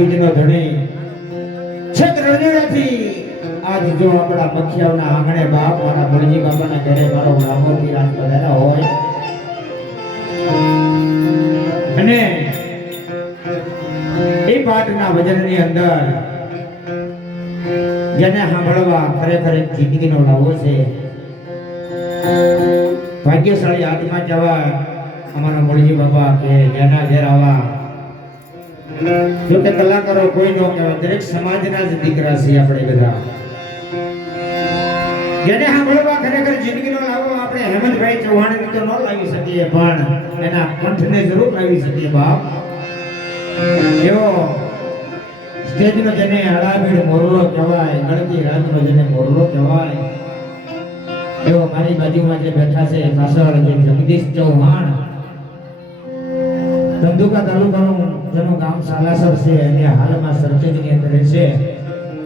બીજનો ધણી છેક રણેડાથી આજ જો આપણા મખિયાવના આંગણે બાપ મારા ભણજી બાપાના ઘરે મારો બ્રાહ્મણ પીરાજ પધાર્યા હોય અને એ પાઠના વજનની અંદર જેને સાંભળવા ખરેખર એક જિંદગીનો લાવો છે ભાગ્યશાળી આત્મા જવા અમારા મોળજી બાપા કે જેના ઘેર આવા જો કે કલાકારો કોઈ નો કહેવાય દરેક સમાજના જ દીકરા છે આપણે બધા જેને સાંભળવા ખરેખર જિંદગીનો લાવો આપણે હેમંતભાઈ ચૌહાણ તો ન લાવી શકીએ પણ એના કંઠને જરૂર લાવી શકીએ બાપ એવો સ્ટેજનો જેને હળાભીડ મોરલો કહેવાય ગણતી રાતનો જેને મોરલો કહેવાય એવો મારી બાજુમાં જે બેઠા છે પાછળ જે જગદીશ ચૌહાણ ધંધુકા તાલુકાનું જેનું ગામ સાલાસર છે અને હાલમાં સરખેજની અંદર છે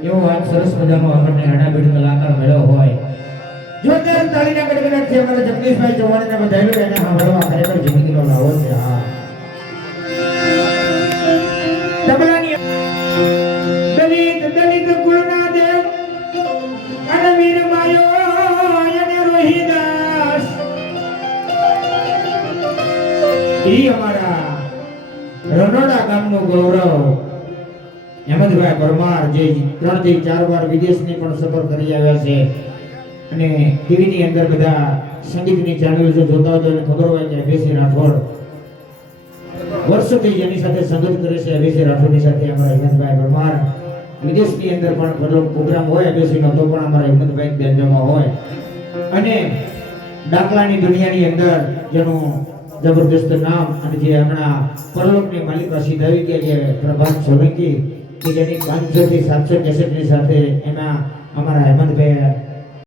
એવો આજ સરસ મજાનો આપણને હળાભીડ કલાકાર મળ્યો હોય જોરદાર તાળીના ગડગડાટથી અમારા જગદીશભાઈ ચૌહાણને બધાયલું એને સાંભળવા ખરેખર જિંદગીનો લાવો છે હા તબલાની દલિત કુળના દેવ અને વીર માયો અને રોહિદાસ ઈ અમારા રનોડા ગામનું ગૌરવ હેમંતભાઈ પરમાર જે 3 થી 4 વાર વિદેશની પણ સફર કરી આવ્યા છે અને ટીવીની અંદર બધા સંગીતની ચેનલ જો જોતા હોય તો ખબર હોય કે અભયસિંહ રાઠોડ વર્ષોથી જેની સાથે સંગત કરે છે અભયસિંહ રાઠોડની સાથે અમારા હેમંતભાઈ પરમાર વિદેશની અંદર પણ બધો પ્રોગ્રામ હોય અભયસિંહનો તો પણ અમારા હેમંતભાઈ બેનજોમાં હોય અને દાખલાની દુનિયાની અંદર જેનું જબરદસ્ત નામ અને જે હમણાં પરલોકની માલિકા સીધાવી ગયા છે પ્રભાત સોલંકી કે જેની 500 થી 700 કેસેટની સાથે એમાં અમારા હેમંતભાઈ